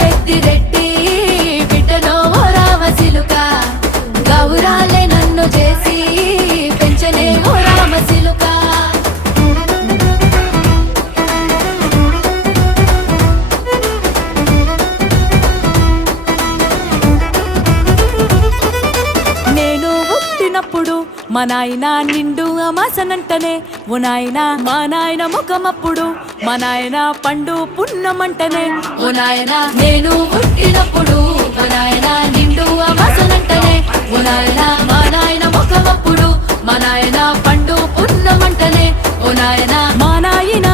పెద్దిరెడ్డి బిడ్డనో ఓ రామసిలుక గౌరాలే నన్ను చేసి పెంచనే ఓ రామసిలుక నేను పుట్టినప్పుడు మా నాయన నిండు అమాసనంటనే ఓ నాయన మా నాయన ముఖమప్పుడు మా నాయన పండు పున్నమంటనే ఓ నాయన నేను పుట్టినప్పుడు మా నాయన నిండు అమాసనంటనే ఓ నాయన మా నాయన ముఖమప్పుడు మా నాయన పండు పున్నమంటనే ఓ నాయన మా నాయన